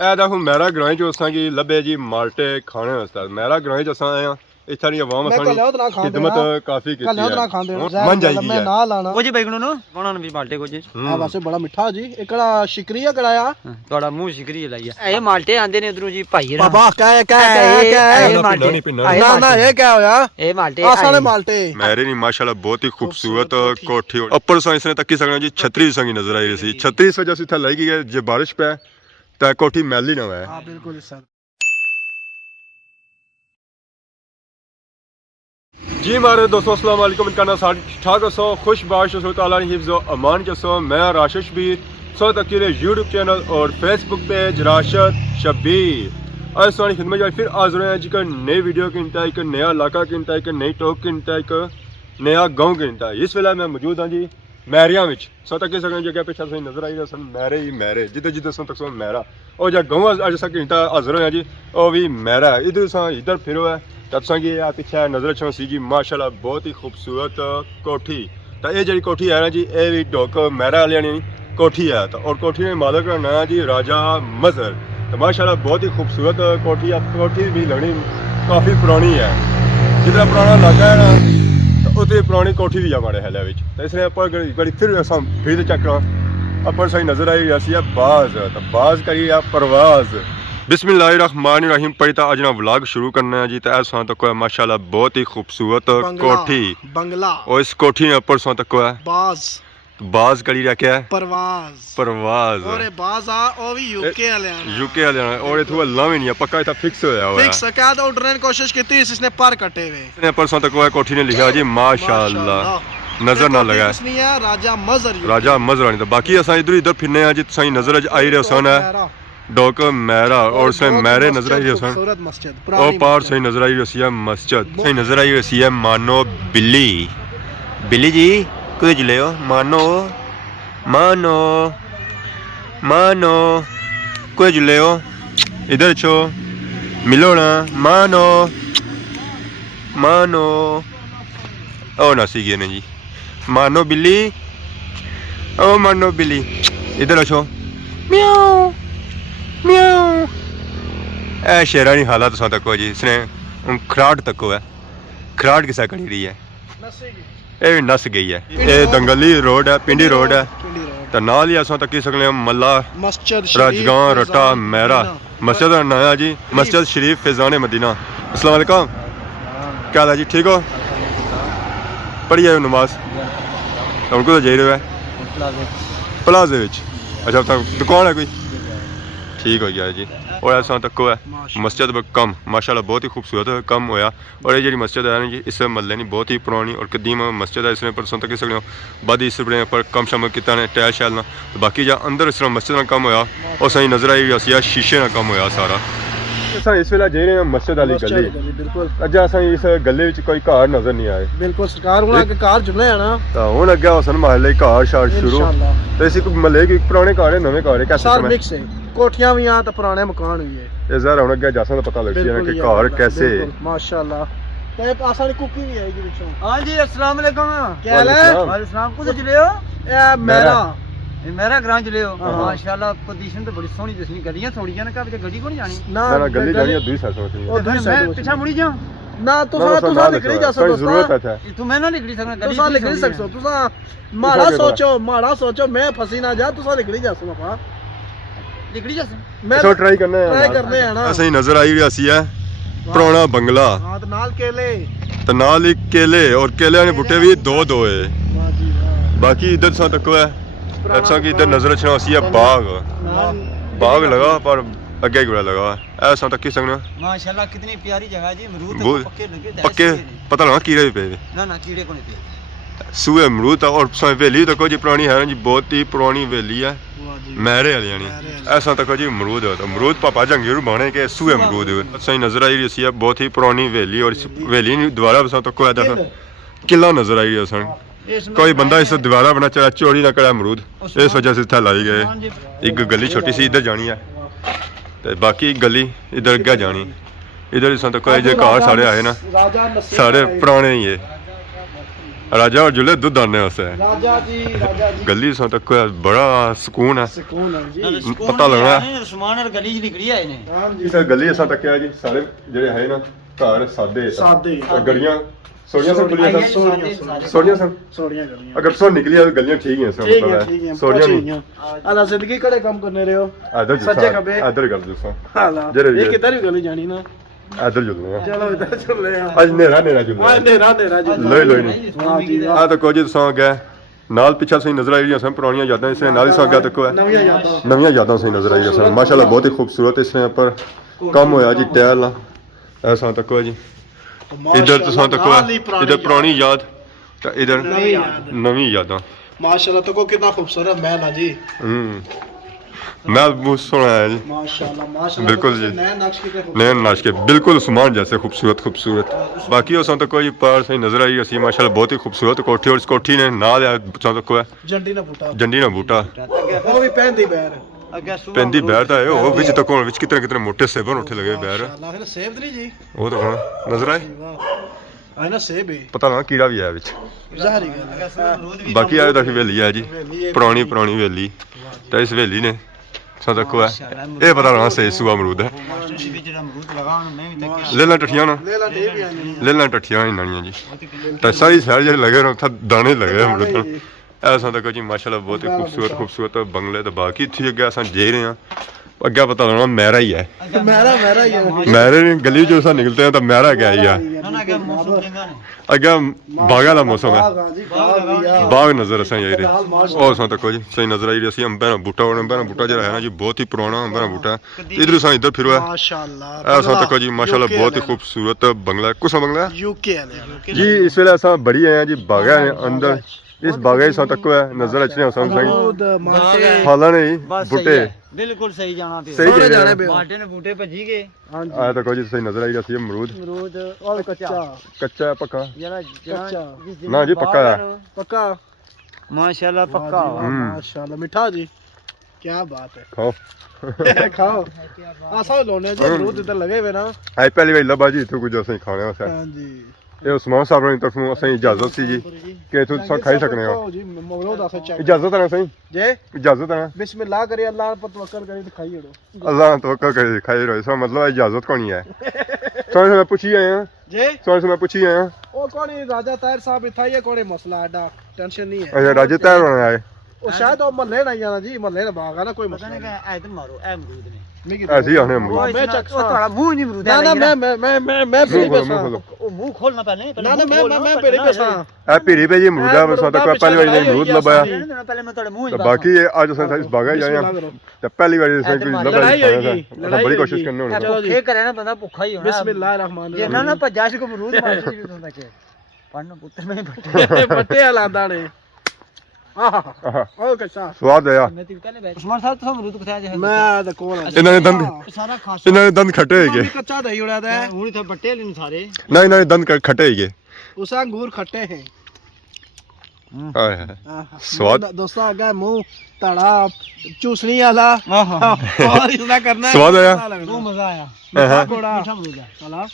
ਇਹ ਤਾਂ ਹੁਣ ਮਹਿਰਾ ਗਰਾਂਏ ਚ ਅਸਾਂ ਕੀ ਲੱਭੇ ਜੀ ਮਾਲਟੇ ਖਾਣੇ ਵਾਸਤੇ। ਮਹਿਰਾ ਗਰਾਂਏ ਚ ਅਸਾਂ ਆਏ ਆ, ਇੱਥੇ ਦੀ ਆਵਾਮ ਅਸਾਂ ਖਿਦਮਤ ਕਾਫੀ ਕੀਤੀ ਹੈ। ਮਨ ਜਾਈਗੀ ਮੈਂ ਨਾ ਲਾਣਾ ਕੁਝ ਬੈਗਣੋਂ ਨੂੰ ਉਹਨਾਂ ਨੂੰ ਵੀ ਮਾਲਟੇ ਕੁਝ ਆ ਵੈਸੇ ਬੜਾ ਮਿੱਠਾ ਜੀ। ਇਕੜਾ ਸ਼ਿਕਰੀਆ ਕੜਾਇਆ ਤੁਹਾਡਾ ਮੂੰਹ ਸ਼ਿਕਰੀ ਲਾਈਆ। ਇਹ ਮਾਲਟੇ ਆਂਦੇ ਨੇ ਉਧਰੋਂ ਜੀ ਭਾਈ ਰਾ ਬਾਬਾ ਕਹਿ ਨਾ ਇਹ ਕਿਆ ਹੋਇਆ? ਇਹ ਮਾਲਟੇ ਆਸਾਂ ਦੇ ਮਾਲਟੇ मेरे नहीं माशाल्लाह बहुत ही खूबसूरत कोठी। ऊपर सो इसने तक सकना जी छतरी संगी नजर आई रही। छतरी इस वजह से इतना लगी है जो बारिश पे तो कोठी मैली ना है। हां बिल्कुल सर जी हमारे दोस्तों अस्सलाम वालेकुम। इनका नाम ठीक ठाक सो खुशबाश सो ताला ने हिफ्ज़ व अमान के सो मैं राशिद शबीर सो तक यूट्यूब चैनल और फेसबुक पेज राशिद शबीर। आज सोनी खिदमत में फिर हाजिर हैं जी का नई वीडियो की इंतहा, एक नया इलाका की इंतहा, एक नई टॉक की इंतहा, एक नया गांव की इंतहा। इस वेला मैं मौजूद हाँ जी मैरिया में। सो तक सकने जगह पे सही नजर आई सन मैरे ही मैरे जिधर जिधर सो तक सो मैरा और जो गाँव अज तक इंतहा हाजिर हैं जी वह भी मैरा है। इधर फिरो है तब संगी आ पीछे नजर छो सी जी माशाल्लाह बहुत ही खूबसूरत कोठी। तो ये जी कोठी है ना जी ये भी डोक मैरा वाली कोठी है। तो और कोठी में मालिक का नाम है जी राजा मजहर। तो माशाल्लाह बहुत ही खूबसूरत कोठी। अब कोठी भी लगनी काफ़ी पुरानी है, जितना पुराना इलाका है ना तो उतनी पुरानी कोठी भी है हमारे हले में। तो इसलिए बड़ी फिर फिर चेक करो अपर सही नजर आई रही है बाज। तो बाज करिए परवाज। बिस्मिल्लाहिर्रहमानिर्रहीम पढ़ता आज ना व्लॉग शुरू करना है जी। तो ऐसा तक है माशाल्लाह बहुत ही खूबसूरत कोठी बंगला और इस कोठी में ऊपर सो तक है बाज बाज करी रखा है परवाज और बाज आ ओ भी यूके वाले और इथु अल्लाह भी नहीं पक्का इतना फिक्स होया हुआ है। फिक्स क्या तो उड़ने की कोशिश की थी इसने पर कटे हुए इसने परसों तक कोठी ने लिखा जी माशाल्लाह नजर ना लगा है राजा मजर नहीं। तो बाकी असा इधर फिरने आ जी सही नजर आई रहे सन डोक मैरा और उसमें मैरे नजर आई रहे सन और पार सही नजर आई रही है मस्जिद सही नजर आई रही है मानो बिल्ली बिल्ली जी कुछ ले मानो मानो मानो कुछ ले इधर छो मिलो ना मानो मानो ओ ना सी गए जी मानो बिल्ली ओ मानो बिल्ली इधर छो म्याऊ म्याऊ। ए शेरानी हालत सो तको जी इसने खराट तको है खराट किसा कड़ी रही है ये भी नस गई है। ये दंगली रोड है पिंडी रोड है। तो नाल ही असां तक सकने मल्ला राजगांव रट्टा मैरा मस्जिद का नाम है जी मस्जिद शरीफ फैजान मदीना। अस्सलाम वालेकुम क्या हाल है जी ठीक हो? पढ़ी आए नमाज उनको तो जाई रहे है प्लाजे अच्छा तक दुकान है कोई ठीक हो गया जी। और ऐसा तक है मस्जिद कम माशाल्लाह बहुत ही खूबसूरत कम होया। और ये जी मस्जिद है ना जी इस महल्ले नहीं बहुत ही पुरानी और कदीम मस्जिद है। इसने परसों तक सकते बद इस पर कम शम किता ने टैल शैल ना बाकी जो अंदर इस तरह मस्जिद ना कम होया और सही नजर आई शीशे ना कम होया सारा। इस वेला जा रहे हैं मस्जिद वाली गली बिल्कुल अज अस इस गली में कोई घर नजर नहीं आए बिल्कुल सरकार हुन अगे कार जुड़ने है ना तो हुन अगे होसन महल्ले घर शार शुरू तो इस महल्ले के पुराने घर है नवे घर है कैसे सार मिक्स है कोठियां भी यहां तो पुराने मकान भी है। ये जरा हुन अगे जासन तो पता लगती है कि घर कैसे माशाल्लाह। तो एक आसान कुकी भी है जी बीचों। हां जी अस्सलाम वालेकुम क्या हाल है? वालेकुम सलाम कुछ चले हो ए मेरा ये मेरा ग्रां चले हो माशाल्लाह पोजीशन तो बड़ी सोहनी दिसनी गड्डियां थोड़ियां ना का गड्डी को नहीं जानी ना गली जानी है दूसरी साइड से और दूसरी साइड मैं पीछे मुड़ी जा ना तुसा निकली जा सकते हो जरूरत है तू मैं ना निकली सकना गली तुसा निकली सकते हो तुसा माड़ा सोचो मैं फंसी ना जा तुसा निकली जा सकते हो निकली जा मैं तो ट्राई करने है ना सही नजर आई रही है पुराना बंगला हां तो नाल केले तो नाल ही केले और केले ने बूटे भी दो है वाह जी वाह। बाकी इधर सा तक है अच्छा कि इधर नजर अच्छा है बाग लगा पर अगे गुड़ा लगा ऐसा तक की सकना माशाल्लाह कितनी प्यारी जगह जी अमरूद पक्के लगे पक्के पता लगा कीड़े भी पे ना ना कीड़े को नहीं पे सूए अमरूद और हवेली तक जी पुरानी है ना जी बहुत ही पुरानी हवेली है मैरे वाली यानी ऐसा तक जी अमरूद है। तो अमरूद पापा जंगीर बने के सूए अमरूद सही नजर आई रही है बहुत ही पुरानी हवेली और इस हवेली द्वारा तक किला नजर आई रही है कोई बंदा इस दीवारा बना चला चोरी ना करे अमरूद इस वजह से इतना लाई गए। एक गली छोटी सी इधर जानी है तो बाकी गली इधर अगे जानी इधर तक जो घर सारे आए ना सारे पुराने ही है राजा और जुले दूध आने वास्ते है राजा जी गली सो तक बड़ा सुकून है सुकून है जी पता लगना ਸਮਾਨ ਔਰ ਗਲੀ ਚ ਨਿਕਲੀ ਆਏ ਨੇ हाँ जी इस गली असा तक जी सारे जेडे है ना घर सादे सादे और गलियां सोनिया सन गलियां सन सोनिया सोनिया सन सोनिया गलियां अगर सो निकली है तो गलियां ठीक हैं ठीक है मतलब सोनिया सोनिया अला जिंदगी कड़े काम करने रहे हो इधर सज्जे खब्बे इधर कर दो सो हाला जरे ये किधर भी गली जानी ना इधर जुलने हैं चलो इधर चल रहे हैं आज नेरा जुलने हां नेरा जी लोई नहीं हां जी आ तो कुछ सौ गए नाल पिछा सही नजर आई रही पुरानी यादें इसने नाल ही सौ गया तक नवी यादें सही नजर आई रही माशाल्लाह बहुत ही खूबसूरत इसने पर कम होया जी टैल ऐसा तक जी इधर तो तक इधर पुरानी याद तो इधर नवी याद माशाल्लाह तो को कितना खूबसूरत महल है जी मैं बहुत सोना है जी माशाल्लाह बिल्कुल जी नए नक्श की नए नक्श के बिल्कुल सामान जैसे खूबसूरत बाकी उस तक कोई पर सही नजर आई रही माशाल्लाह बहुत ही खूबसूरत कोठी और इस कोठी ने नाल तक जंडी ना बूटा वो भी पहनती बैर पेंदी बैर दा है वो विच तक विच कितने कितने मोटे सेब उठे लगे बैर अल्लाह ने सेब नहीं जी वो तो नजर आए आए ना सेब है पता ना कीड़ा भी है विच ਜ਼ਾਹਰੀ ਗੱਲ बाकी आए तक हवेली है जी पुरानी हवेली तो इस हवेली ने तक है ये पता लगा सही सुआ अमरूद है लेला टठियां ना लेला टठियां ही नानियां जी तो सारी शहर जो लगे ना दाने लगे अमरूद ऐसा तक जी माशाल्लाह बहुत ही खूबसूरत बंगले तो बाकी थी अगे अस जे रहे हैं अगे पता लगना मैरा ही है मेरा ही है मैरे गली जो अस निकलते हैं तो मैरा क्या ही है अगे बागा का मौसम है बाग नजर असें आई रही और असां तक जी सही नजर आई रही असी अंबे ना बूटा जो है ना जी बहुत ही पुराना अंबे ना बूटा इधर असां इधर फिरो है माशाल्लाह ऐसा तक जी माशाल्लाह बहुत ही खूबसूरत बंगला है कुछ बंगला यूके जी इस वेले असां बड़ी आए हैं जी बागा है अंदर इस बागा ही तक है नजर अच्छे हैं सही फल नहीं बूटे बिल्कुल सही जाना पे सही जाने पे माटे ने बूटे भजी गए हां जी आया तो जी सही नजर आई रही अमरूद और कच्चा है पक्का जरा कच्चा ना जी पक्का है पक्का माशाल्लाह पक्का माशाल्लाह मीठा जी क्या बात है खाओ खाओ आसा लोने जी अमरूद इधर लगे हुए ना आई पहली बार लबा जी इथों कुछ असं खाने वास्ते हां जी ये उस्मान साहब ने तरफों असं इजाजत सी जी कि इथों सब खाई सकने हो जी मौलूद आसा चेक इजाजत है सही जे इजाजत है बिस्मिल्लाह करिए अल्लाह पर तवक्कल करिए तो खाइए लो अल्लाह तवक्कल करे खाई रहो इसका मतलब इजाजत कौन है सोने से मैं पूछी आया जे सोने से मैं पूछी आया ओ कौन है राजा ताहिर साहब इथा ये कौन है मसला एडा टेंशन नहीं है अच्छा राजे तैयार होने आए ओ शायद ओ महल्ले ना जाना जी महल्ले ना बाग है ना कोई पता मसला नहीं नहीं क्या ऐत मारो ए अमरूद ने ऐसी हमने अमरूद मैं चक ਉਹ ਤੁਹਾਡਾ ਮੂੰਹ ਨਹੀਂ ਅਮਰੂਦ ना ना मैं पेड़ी पे सा ਉਹ ਮੂੰਹ ਖੋਲਣਾ ਪਹਿਲੇ ना ना मैं पेड़ी पे सा ए पीरी पे जी अमरूद है बस तक पहली बार अमरूद लबाया ਪਹਿਲੇ ਮੈਂ ਤੁਹਾਡੇ ਮੂੰਹ तो बाकी आज असें इस बागा ही आए हैं तो पहली बार असें कोई लड़ाई लबाया होगी, असें बड़ी कोशिश करने होने चलो जी। ਭੁੱਖੇ ਕਰੇ ਨਾ ਬੰਦਾ ਭੁੱਖਾ ਹੀ ਹੋਣਾ बिस्मिल्लाह रहमान ਜੇ ਨਾ ਨਾ ਭੱਜਾ ਸੀ ਕੋ ਅਮਰੂਦ ਮਾਰ ਸੀ ਹੁੰਦਾ ਕਿ ਪੜਨ ਪੁੱਤਰ ਮੈਂ ਬੱਟੇ बट्टे हलांदा ने आहा ओ कैसा स्वाद आया ਮੈਂ ਤੇ ਪਹਿਲੇ ਬੈਠ ਉਸਮਾਨ ਸਾਹਿਬ ਤੁਸੀਂ ਅਮਰੂਦ ਕਿੱਥੇ ਆਏ मैं तो कौन है इन्होंने दंद ਸਾਰਾ ਖਾਸ इन्होंने दंद खट्टे हो गए कच्चा दही उड़ा है ਹੁਣ ਇਥੇ ਬੱਟੇ ਲੈਣ ਸਾਰੇ नहीं इन्होंने दंद खट्टे हो गए उस अंगूर खट्टे हैं हाय हाय स्वाद दोस्तों अगर मुंह तड़ा चूसनी वाला और इसका करना स्वाद आया ਬਹੁਤ ਮਜ਼ਾ ਆਇਆ मीठा कोड़ा ਮਿੱਠਾ ਅਮਰੂਦ ਹੈ चला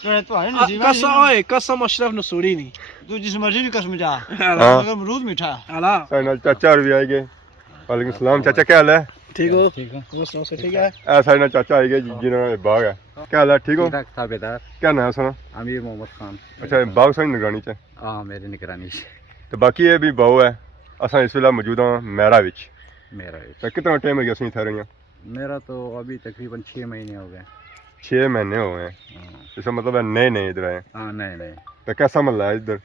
ਤੇ ਤੁਹਾਡੇ ਨਸੀਬ कसम ओए कसम अशरफ नसूरी नहीं ਤੂੰ ਜਿਸ ਮਰਜ਼ੀ ਦੀ ਕਸਮ ਜਾ हाँ ਮਗਰ ਅਮਰੂਦ ਮਿੱਠਾ अला साइनल चाचा और भी आएंगे वालेकुम सलाम चाचा क्या हाल है ठीक हो ਠੀਕ ਹੈ दोस्तों से ठीक है ऐसा ना चाचा आएंगे जिन्होंने बाग है क्या हाल है ठीक हो थाबेदार क्या नाम है सुना अमीर मोहम्मद खान अच्छा बाग सारी निगरानी च हाँ मेरी निगरानी तो बाकी ये भी बहु है असा इस वेला मौजूद हाँ मैरा विच मेरा तो कितना टाइम हो गया असं इत्थे रहियां मेरा तो अभी तकरीबन 6 महीने हो गए 6 महीने हो गए हाँ इसका मतलब है नए नए इधर आए हाँ, नहीं नहीं तो कैसा महल्ला है इधर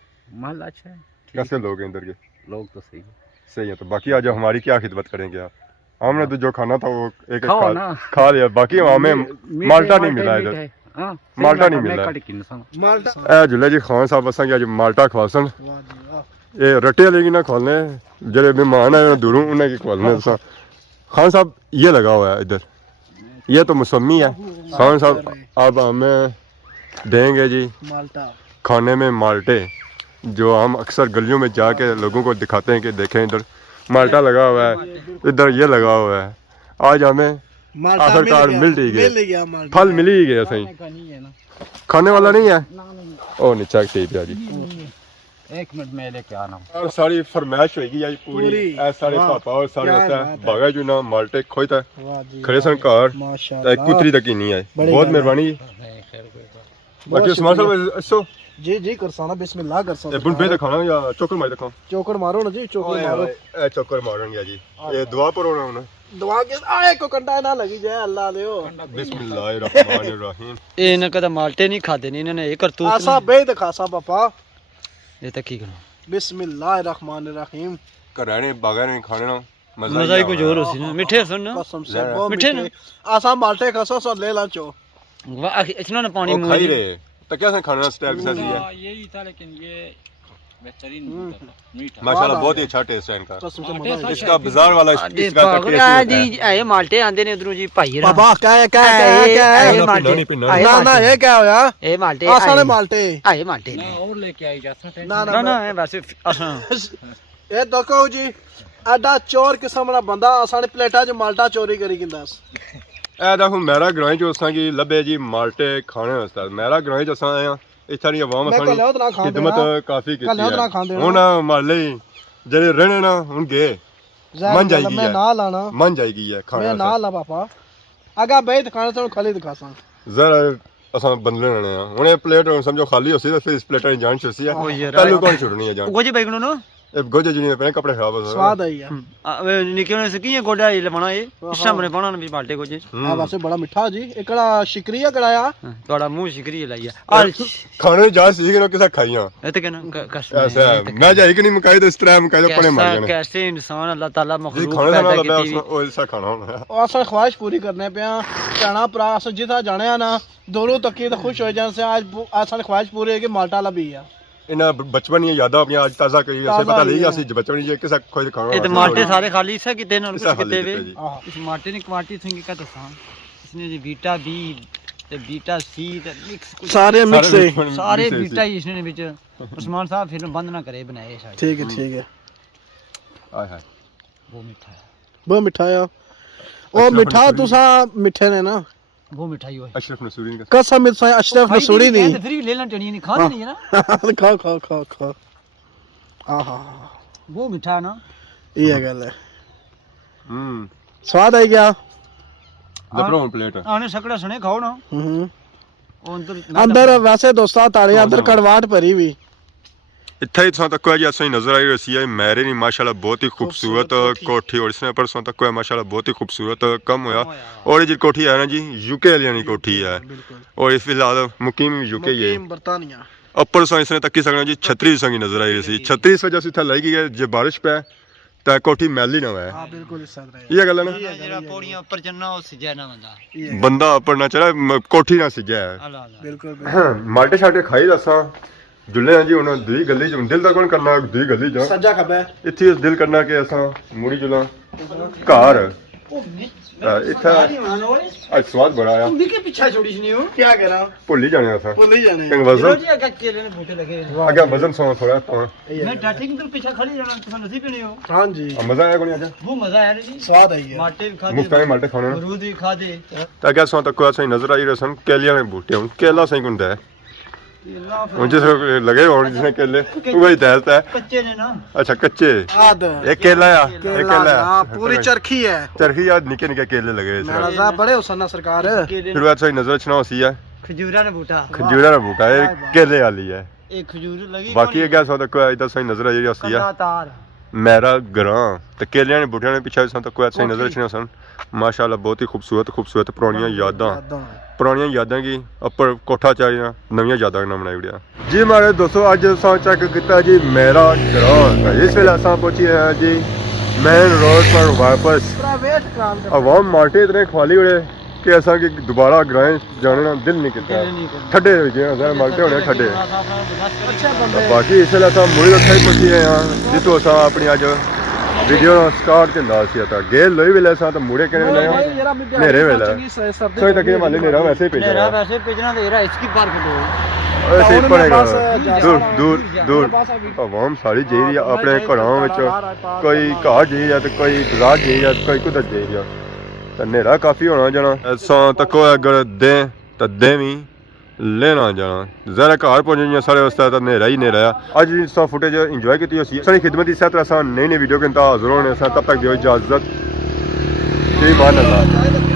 महल अच्छा है ठीक, कैसे लोग हैं इधर के लोग तो सही है। सही है तो बाकी आज हमारी क्या खिदमत करेंगे आप हमने तो जो खाना था वो एक खाओ खा, ना। खा लिया बाकी हमें मीठे माल्टा नहीं माल्टे मिला मीठे इधर है। हाँ, माल्टा सही नहीं बात है, मिला। मैं कट की इंसान। माल्टा ए जुले जी खान साहब असा कि आज माल्टा खवासन वाह जी वाह ये रटे लेगी ना खोलने जरे मेहमान है दूरों उन्हें की खोलने असा खान साहब ये लगा हुआ है इधर ये तो मौसमी है खान साहब अब हमें देंगे जी माल्टा खाने में माल्टे जो हम अक्सर गलियों में जाके लोगों को दिखाते हैं कि देखें इधर माल्टा लगा हुआ है इधर ये लगा हुआ है आज हमें माल्टा आखिरकार मिल ही मिल गए गया माल्टा फल मिल ही गया सही का नहीं है ना खाने वाला नहीं है ना नहीं ओ नीचा टेप है जी एक मिनट में लेके आना हूँ। और सारी फरमाइश होगी आज पूरी पूरी। ऐ सारे वाह। पापा और सारे क्या ऐसा बात है। बागा जो ना माल्टे खोता वाह जी, खड़े सन वाह। घर माशाल्लाह। ते कुतरी तक ही नहीं आए बड़ी बहुत गल है। मेहरबानी नहीं, खैर कोई बात बाकी उस्मान साहब असो जी जी करसाना बिस्मिल्लाह करसाना ए बुन पे दिखाना या चोकर मार दिखाओ चौकड़ मारो ना जी चौकड़ मारो ए चोकर मारन या जी ये दुआ पर होना होना दवा के आए को कंडा ना लगी जाए अल्लाह देओ बिस्मिल्लाहिर्रहमानिर्रहीम ਇਹ ਇਹਨਾਂ ਕਦਾ ਮਾਲਟੇ ਨਹੀਂ ਖਾਦੇ ਨੇ ਇਹਨਾਂ ਨੇ ਇਹ ਕਰਤੂਤ आसा बेद खासा पापा ਇਹ ਤਾਂ ਕੀ ਕਰਨਾ बिस्मिल्लाहिर्रहमानिर्रहीम घराने बागा ने खाने ना ਮਜ਼ਾ ਹੀ ਕੁਝ ਹੋਰ ਹੋ ਸੀ ਨਾ ਮਿੱਠੇ ਸੁਣ ਨਾ कसम से ज़रा। बहुत मिठे मीठे आसा माल्टे खसो सो ले लाचो ਇਸਨਾਂ ਨੇ ਪਾਣੀ वो खाई रहे तो क्या से खाने का स्टाइल कैसा है है। यही था लेकिन ये बेहतरीन मीठा। माशाल्लाह बहुत ही अच्छा टेस्ट है इनका कसम से मजा आ इसका बाजार वाला इसका का टेस्ट ਆ नहीं ਜੀ ਇਹ ਮਾਲਟੇ ਆਂਦੇ ਨੇ ਉਧਰੋਂ ਜੀ ਭਾਈ पापा क्या है क्या है क्या है ਇਹ पिन्ना ਮਾਲਟੇ नहीं पिन्ना आए ना ना ये क्या होया ਇਹ ਮਾਲਟੇ आसा ने माल्टे ਆਏ ਮਾਲਟੇ ना और लेके आई जा सकते ना ਨਾ ना ਨਾ ਇਹ ਵੈਸੇ ਅਸਾਂ ये देखो जी एडा चोर किस्म दा बंदा आसा ने प्लेटा च माल्टा चोरी करी किंदास ਇਹ ਤਾਂ ਹੁਣ ਮੇਰਾ ਗ੍ਰਾਂ ਚ ਉਸਾਂ ਕੀ ਲੱਭੇ ਜੀ ਮਾਲਟੇ ਖਾਣੇ ਵਾਸਤੇ ਮੇਰਾ ਗ੍ਰਾਂ ਚ ਅਸਾਂ ਆਏ ਆ ਇੱਥੇ ਦੀ ਆਵਾਮ ਮੈਂ ਅਸਾਂ ਕੱਲਿਆ ਉਹਦੇ ਨਾਲ ਖਾਂਦੇ ਖਿਦਮਤ ਨਾ। ਕਾਫੀ ਕੀਤੀ ਕੱਲਿਆ ਉਹਦੇ ਨਾਲ ਖਾਂਦੇ ਹੈ ਨਾ। ਹੁਣ ਮਾਲੇ ਜਿਹੜੇ ਰਹਿਣੇ ਨਾ ਹੁਣ ਗਏ मन जाएगी मैं है। ना लाना मन जाएगी है मैं खाना ना ला पापा अगा बे दिखाना तो खाली दिखासा जरा असां बंदले रहने आ हुणे प्लेट समझो खाली होसी तो फिर इस प्लेट नी जान छसी ओ है यार। पहले कौन छुड़नी है जान ਗੋਜੇ ਬੈਗਣੋ ਨਾ ए गोजे जी ने पहले कपड़े खराब हो स्वाद आई है ਨਿੱਕੇ ਨੇ ਸਕੀ ਗੋਡਾ ਹੀ ਲਵਾਣਾ ਇਹ ਇਸ਼ਾ ਮਨੇ ਪਾਣਾ ਵੀ ਮਾਲਟੇ ਗੋਜੇ आ वैसे बड़ा मिठा जी एकड़ा शिकरी है कड़ाया ਤੁਹਾਡਾ ਮੂੰਹ ਸ਼ਿਕਰੀ ਲਾਈਆ ਆ खाने जा सी के किसा खाइयां ਇਹ ਤਾਂ ਕਹਿੰਦਾ ऐसा है मैं जाई कि नहीं मकाई तो इस तरह मकाई तो पने मार जाने कैसे इंसान अल्लाह ताला जी मखलूक खाने पैदा ना लगा ਕੀਤੀ ओ ऐसा खाना होना है और असल ख्वाहिश पूरी करने पे भैना भरा अस जिथा जाने आ ना दोनों तकी तो खुश हो जाने से आज असल ख्वाहिश पूरी है कि माल्टा लभी है इना बचपन ये याद अपनी आज ताजा करी ऐसे पता नहीं असि बचपन ये किसा कोई खाना ਇਹ ਤੇ ਮਾਲਟੇ ਸਾਰੇ ਖਾਲੀ ਇਸਾ ਕਿਤੇ ਨਾ इसा ਕਿਤੇ खाली ਵੇ किते जी आहा ਇਸ ਮਾਲਟੇ ਨੇ ਕੁਆਂਟੀ ਸਿੰਘ ਕਾ ਦੱਸਾਂ ਇਸਨੇ ਜੀ ਬੀਟਾ ਬੀ ਤੇ ਬੀਟਾ ਸੀ ਤੇ ਮਿਕਸ सारे मिक्स है ਸਾਰੇ ਬੀਟਾ ਹੀ ਇਸਨੇ ਵਿੱਚ ਉਸਮਾਨ ਸਾਹਿਬ ਫਿਰ ਬੰਦ ਨਾ ਕਰੇ ਬਣਾਏ ਸਾਰੇ ठीक है हाय हाय ਉਹ ਮਿੱਠਾ ਹੈ बहुत मिठा है ओ मिठा तुसा मिठे ने ना वो मिठाई होए अशरफ नसूरी का कसम से अशरफ नसूरी नहीं फिर ले लेना टणी नहीं खाते नहीं है ना खाओ खाओ खाओ खाओ आहा वो मिठा है ना ये गल है स्वाद आई गया दबरो प्लेट आने सकड़ा सने खाओ ना हम्म वो अंदर अंदर वैसे दोस्ता तारे अंदर कड़वाट भरी हुई ਇੱਥੇ ਹੀ ਤੱਕ ਅੱਜ ਅਸੀਂ ਨਜ਼ਰ ਆਈ रही है मेरे नहीं माशाल्लाह बहुत ही खूबसूरत कोठी और इसने परसों तक माशाल्लाह बहुत ही खूबसूरत कम होया और ये जी कोठी है ना जी यूके वाली कोठी है और इस फिलहाल मुकीम यूके ही है बरतानिया ऊपर सो इसने तक सकना जी छतरी संगी नजर आई रही सी छतरी इस वजह से इतना लाई गई जे बारिश पे तो कोठी मैली ना है हां बिल्कुल इस तरह ये गल है ना जरा पौड़ियां ऊपर चढ़ना और सिजा ना बंदा बंदा ऊपर ना चढ़ा कोठी ना सिजा है अल्लाह अल्लाह बिल्कुल माल्टे शाटे खाई दसा जुल्ले हैं जी हुन दूई गली च दिल दा कोण करना दूई गली च सज्जा खबे इत्थे दिल करना कि असां मुड़ी जुला घर इत्थे आज स्वाद बड़ा आया तुम के पीछे छोड़ी नहीं हो क्या कह रहा भुल ही जाने असां भूल ही जाने कहीं वजन रोजी का केले ने बूटे लगे आगे वजन सो थोड़ा मैं डाटे की तो पीछे खड़ी जाना तुम नसीब नहीं हो हां जी मजा आया कोनी आज वो मजा आया जी स्वाद आई है माटे भी खा दे मुफ्त में माल्टे खाने अमरूद भी खा दे ताकि सो तक असां नजर आई रसन केलियां ने बूटे हुन केला सही हुंदा है हुन जिस लगे हुन जिसने केले वही दहलता है कच्चे ने ना अच्छा कच्चे आद एक केला है एक केला हां पूरी चरखी है चरखी याद निके निके केले लगे इसमें मेरा साहब बड़े हुसन सरकार केले फिर बात सही नजर छना होसी है खजूरा ने बूटा खजूरा ना बूटा है केले वाली है एक खजूर लगी बाकी ये क्या सौ तक इधर सही नजर आई होसी है तार मेरा ग्रां ते केलियां ने बूटियां ने पीछे सौ तक सही नजर छना सन माशाल्लाह बहुत ही खूबसूरत पुरानियां यादां पुरानियां यादां की ऊपर कोठा चाहिए नवीं यादां ना बनाई उड़िया जी हमारे दोस्तों अज असां चेक किया जी मेरा ग्रां इस वेले असां पहुंची हैं जी मेन रोड पर वापस प्राइवेट काम अवाम माल्टे इतने खाली हुए कि असां की दोबारा ग्रां जाने ना दिल नहीं किया ठड्डे हो गए असां माल्टे होने ठड्डे अच्छा बंदे बाकी इस वेले असां मुड़ी उत्थे ही पहुंची हैं जितों असां अपनी अज वीडियो स्टार्ट किंदा सी था गेल लोई वेले असां तो मुड़े किने ले नेरे वेले सोई तक माले नेरा वैसे ही मेरा भेजना वैसे भेजना तो एरा इसकी बार कटो ऐसे ही पड़ेगा दूर दूर दूर दूर आवाम सारी जी रही है अपने घरों विच कोई घर जी है तो कोई बाजार जी है कोई कुदर जी है तो नेरा काफी होना जाना असां तको अगर दे तो देवीं ਲੈਣਾ ਜਾਣਾ ਜ਼ਰਾ ਘਰ ਪਹੁੰਚਣ सारे वास्ते तो नेरा ही नेरा है आज जिस फुटेज इंजॉय की सारी खिदमत इस तरह नई नई वीडियो के अंत हाजिर होने तब तक दियो इजाजत। मान अल्लाह।